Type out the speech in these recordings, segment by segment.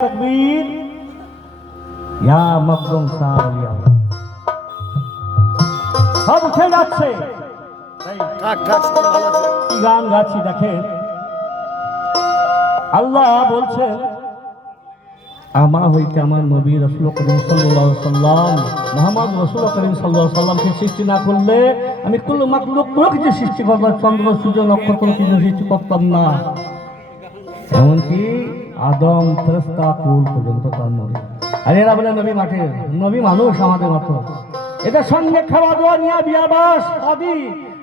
तकबीर या मखदूम साहब या সব উঠে যাচ্ছে গান গাচ্ছি দেখেন আল্লাহ বলছেন আমা হইতে আমার নবী রাসূল করিম সাল্লাল্লাহু আলাইহি সাল্লাম মুহাম্মদ রাসূল করিম সাল্লাল্লাহু আলাইহি সাল্লামকে সৃষ্টি না করলে আমি কুল মাখলুক কিছু সৃষ্টি করতাম চন্দ্র সূর্য নক্ষত্র কিছু সৃষ্টি করতাম না এমনকি আদম ফেরেশতা কুল পর্যন্ত তার নবী আর এরা বলে নবী মাঠের নবী মানুষ আমাদের মতো এদের সঙ্গে খাওয়া দাওয়া নিয়ে বিয়াবাস আদি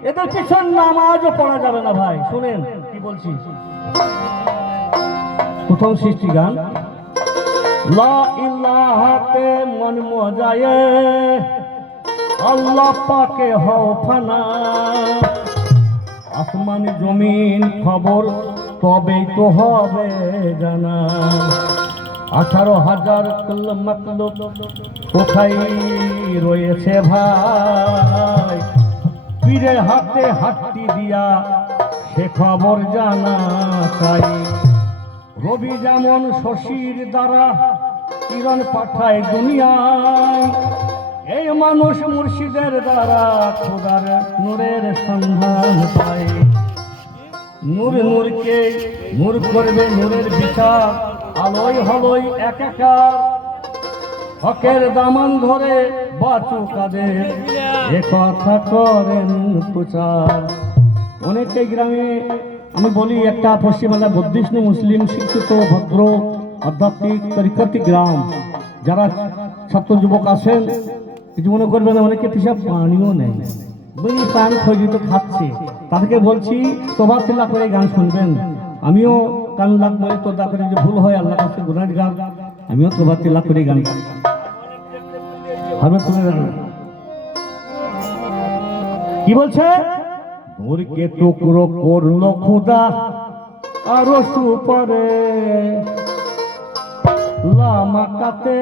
এদের পিছন নামাজও পড়া যাবে না ভাই শুনেন কি বলছি প্রথম সৃষ্টি গান লা ইলাহাতে মন মজায়ে আল্লাহ পাকে হও ফানা আসমান জমিন খবর তবেই তো হবে জানা 18,000 মাখলুক কোথায় রয়েছে ভাই পীরের হাতে হাতটি দিয়া সে খবর জানা চাই রবি যেমন শশীর দ্বারা কিরণ পাঠায় দুনিয়ায় এই মানুষ মুর্শিদের দ্বারা খোদার নূরের সন্ধান পায় নূর নূরকে নূর করবে নূরের বিচার আলোয় হলোই একাকার হকের দামান ধরে বাঁচু কাদের এ কথা করেন প্রচার অনেকটা গ্রামে আমি বলি একটা পশ্চিমবাংলা বুদ্ধিস্ট মুসলিম শিক্ষিত ভদ্র আধ্যাত্মিক তরিকতি গ্রাম যারা ছাত্র যুবক আছেন কিছু মনে করবেন অনেকে পিসাব পানিও নেই বলি পান খোঁজি তো খাচ্ছে তাদেরকে বলছি তোবা তিল্লা করে গান শুনবেন আমিও কান লাগ বলে তোবা করে যে ভুল হয় আল্লাহ কাছে গুনাহ গান আমিও তোবা তিল্লা করে গান হবে তুলে কি বলছে নূরকে টুকরো করলো খোদা আর সুপরে লামাকাতে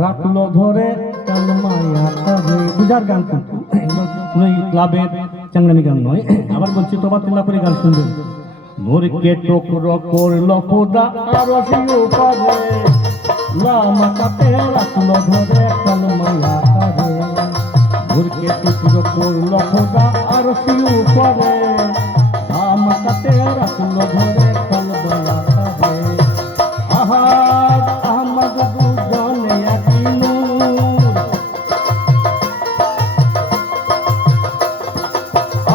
রাখলো ধরে কালমায়া করে বুঝার গান কিন্তু ক্লাবের চাঙ্গানি গান নয় আবার বলছি তোবা তিল্লা করে গান শুনবেন নূরকে টুকরো করলো খোদা আর সুপরে লামাকাতে রাখলো ধরে কালমায়া করে নূরকে টুকরো করলো খোদা আর সুপরে লামাকাতে রাখলো ধরে কালমায়া করে আহাদ আহমদ দুজনে একই নূর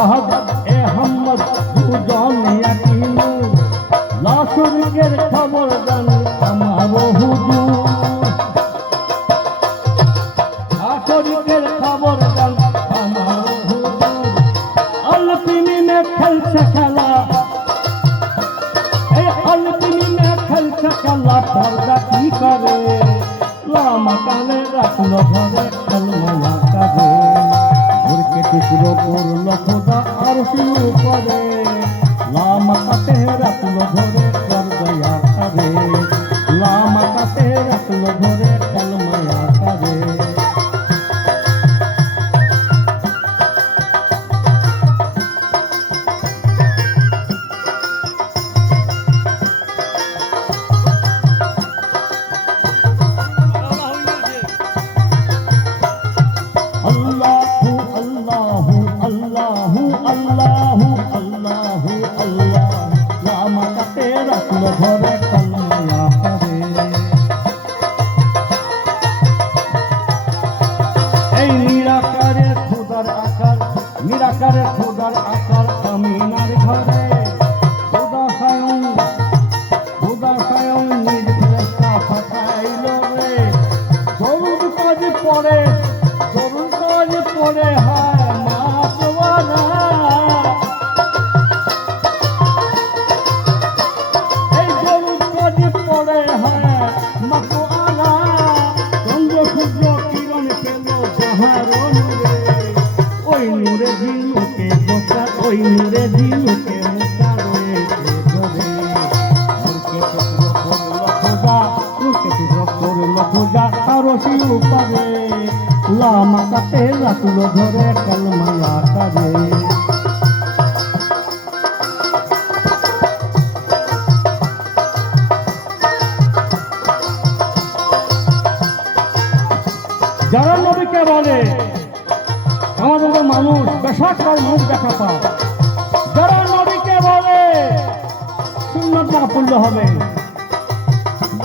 আহাদ এ আহমদ দুজনে একই নূর লাশুরকের খবর জান আমার হুজুর লাশুরকের খবর জান আমার হুজুর আলপিনি মে খেলছে খেলা এই আলপিনি মে খেলছে খেলা পর্দা কি করে লামা কালে রাখলো ঘরে কলমায়া কাজে ঘুরকে টুকরো করলো খোদা আর শুরু করে লামা কাতে রাখলো ঘরে পর্দা কাজে লামা কাতে রাখলো ঘরে কলমায়া কাজে Allahu Allahu Allahu Allahu Allahu Allah Lama kate raklo ghore kalmaya kare ei nirakare khudar akar aminar ghore khuda sayong nij festa phatailo re dorud kaj pore পরে হয় মাসওয়ালা এই দরুদ কাজে পড়ে হয় মাসওয়ালা চন্দ্র সূর্য কিরণ পেল যাহার নূরে ওই নূরে দিলকে গোটা ওই নূরে দিলকে মুক্তা রয়েছে ধরে নূরকে টুকরো করলো খোদা নূরকে টুকরো করলো খোদা আর শিউ পারে লামা কাতে রাখলো ধরে কলমায়া করে যারা নবীকে বলে আমাদের তো মানুষ বেশাকার মুখ দেখা পায়, যারা নবীকে বলে সুন্নত না পড়লে হবে,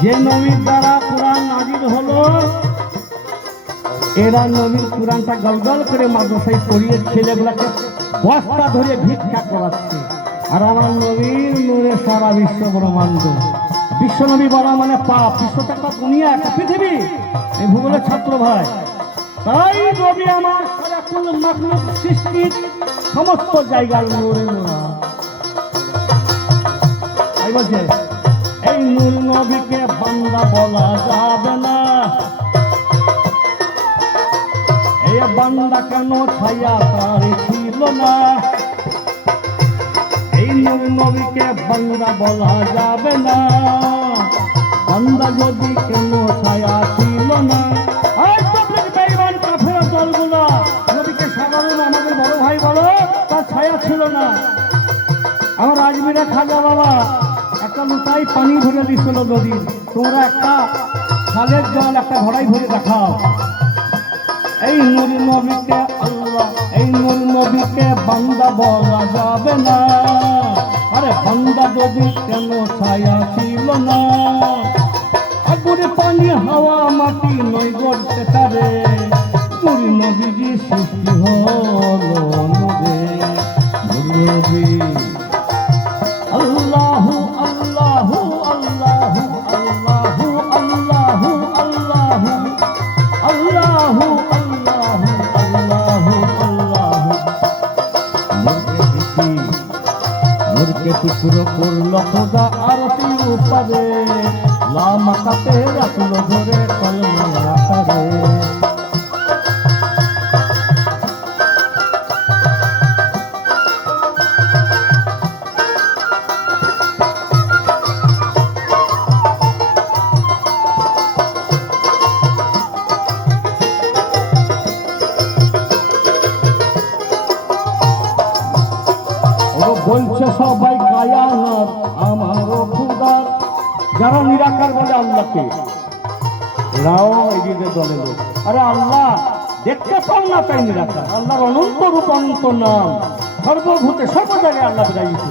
যে নবীর দ্বারা কোরআন নাজিল হলো এরা নবীর কোরআনটা গলগল করে মাদ্রাসায় পড়িয়ে ছেলেগুলাকে বস্তা ধরে ভিক্ষা করাচ্ছে। আর আমার নবীর নূরে সারা বিশ্ব ব্রহ্মাণ্ড। বিশ্বনবী বলা মানে পাপ, বিশ্বটা একটা দুনিয়া, একটা পৃথিবী, এই ভূগোলের ছাত্র ভাই। তাই নবী আমার সারাকুল মাখলুক সৃষ্টির সমস্ত জায়গার নূরে নূরা। তাই বলছে এই নূর নবীকে বান্দা বলা যাবে না। এই বান্দা কেন ছায়া তার ছিল না, এই নূর নবীকে বান্দা বলা যাবে না। বান্দা যদি কেন ছায়া ছিল না, দলগুলা নবীকে সাধারণ আমাদের বড় ভাই বলো তার ছায়া ছিল না। আমার আজমিরা খাজা বাবা একটা লুটাই পানি ভরে দিচ্ছিল নদীর, তোমরা একটা খালের জল একটা ঘোড়াই ভরে দেখাও। এই নূর নবীকে আল্লাহ, এই নূর নবীকে বান্দা বলা যাবে না। আরে বান্দা যদি কেন ছায়া ছিল না, আগুনে পানি হাওয়া মাটি নই গড়তে পারে। নূর নবীজি সৃষ্টি হলো নূরে, নূর নবী আল্লাহু আল্লাহু আল্লাহু আল্লাহু আল্লাহু আল্লাহু আল্লাহু আল্লাহু আল্লাহু আল্লাহু। নূরকে টুকরো করলো খোদা আরশের উপরে, লামাকাতে রাখলো ধরে কলমে আকারে। বলছে সবাই কায়ানাত আমারও খুদার। যারা নিরাকার বলে আল্লাহকে, এরাও এদিকে দলে লোক। আরে আল্লাহ দেখতে পাও না তাই নিরাকার। আল্লাহর অনন্ত রূপ, অনন্ত নাম, সর্বভূতে সর্ব জায়গায় আল্লাহ বিরাজিত।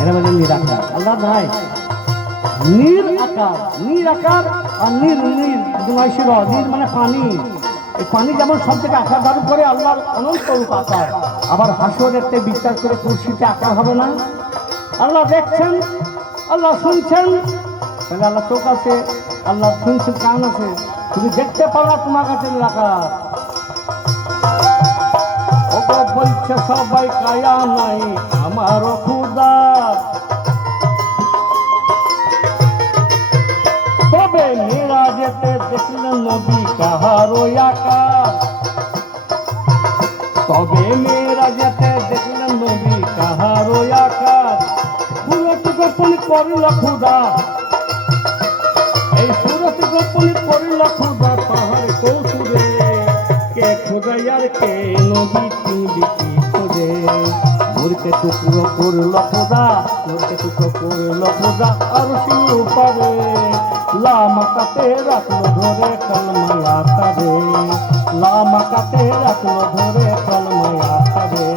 এরা বলে নিরাকার, আল্লাহ নাই। নিরাকার, নিরাকার আর নির নির নির মানে পানি। এই পানি যেমন সব থেকে আকার ধারণ করে, আল্লাহর অনন্ত রূপ আকার। আবার হাসরেতে বিচার করে কুরসিতে আকার হবে না। আল্লাহ দেখছেন, আল্লাহ শুনছেন, তাহলে আল্লাহ চোখ আছে, আল্লাহ শুনছেন, কান আছে, তুমি দেখতে পাও না তোমার কাছে নিরাকার। ওগো বলছে সবাই কায়া নাই আমারও খুদা, তবে মেরাজেতে দেখলেন নবী কাহারও আকার। তবে মেরাজেতে দেখলেন নবী কাহারও আকার। সুরত গোপন করল খুদা, এই সুরত গোপন করল খুদা তাহার কৌতুরে। কে খুদাই আর কে নবী চিনবি কি করে। নূরকে টুকরো করল খুদা, নূরকে টুকরো করল খুদা আরশের উপরে। লামাকাতে রাখলো ধরে কলমে আকারে, লামাকাতে রাখলো ধরে কলমে আকারে।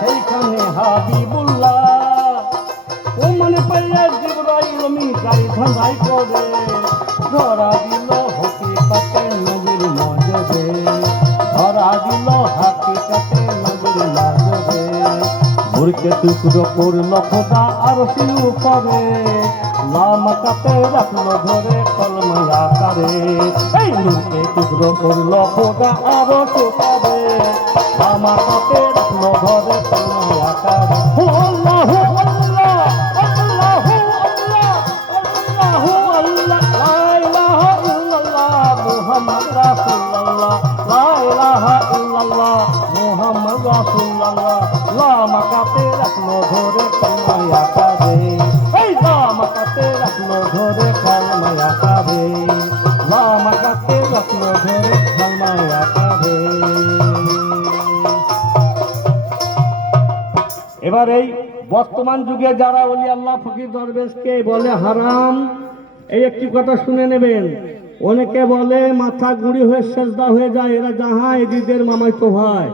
সেইখানে হাবিবুল্লাহ ও মনে পাইয়া জিবরাইল মিকাইল ধাঁধাই করে। ধরা দিল হকিকতে নবীর নজরে, ধরা দিল হাকিকতে নবীর নজরে। নূরকে টুকরো করল খোদা আরশের উপরে, লামাকাতে রাখলো ধরে কলমে আকারে। এই নূরকে টুকরো করল খোদা আরশের উপরে, লামাকাতে রাখলো ধরে কলমে আকারে। আল্লাহু আল্লাহ আল্লাহু আল্লাহ আল্লাহু আল্লাহ, লা ইলাহা ইল্লাল্লাহ মুহাম্মাদুর রাসূলুল্লাহ, লা ইলাহা আমার কাছে রত্ন ধরে সালমায় আকারে। এবার এই বর্তমান যুগে যারা ওলি আল্লাহ ফকির দরবেশকে বলে হারাম, এই একটি কথা শুনে নেবেন। অনেকে বলে মাথা গুড়ি হয়ে সেজদা হয়ে যায়, এরা জাহাঁ এদিদের মামাইতো ভাই।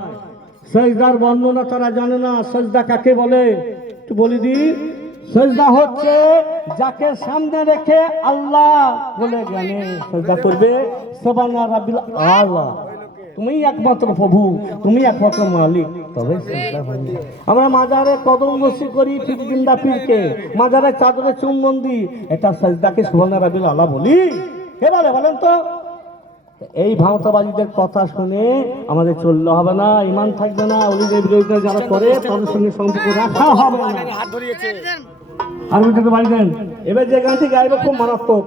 সেজদার বর্ণনা তারা জানে না। সেজদা কাকে বলে একটু বলি দি। সেজদা হচ্ছে যাকে সামনে রেখে আল্লাহ বলে জ্ঞানে সেজদা করবে। সুবহানা রাব্বিল আলা, তুমি একমাত্র প্রভু, তুমি একমাত্র মালিক, তবে সেজদা হবে। আমরা মাজারে কদম বসি করি ঠিক জিন্দা পীরকে, মাজারে চাদরে চুম্বন দিই, এটা সেজদাকে সুবহানা রাব্বিল আলা বলি? কে বলে বলেন তো? এই ভাওতাবাজিদের কথা শুনে আমাদের চললে হবে না, ইমান থাকবে না। ওলিদের বিরোধিতা যারা করে তাদের সঙ্গে সম্পর্ক রাখা হবে না। আর বাড়ি দেন। এবার যে গানটি গাইবে খুব মারাত্মক।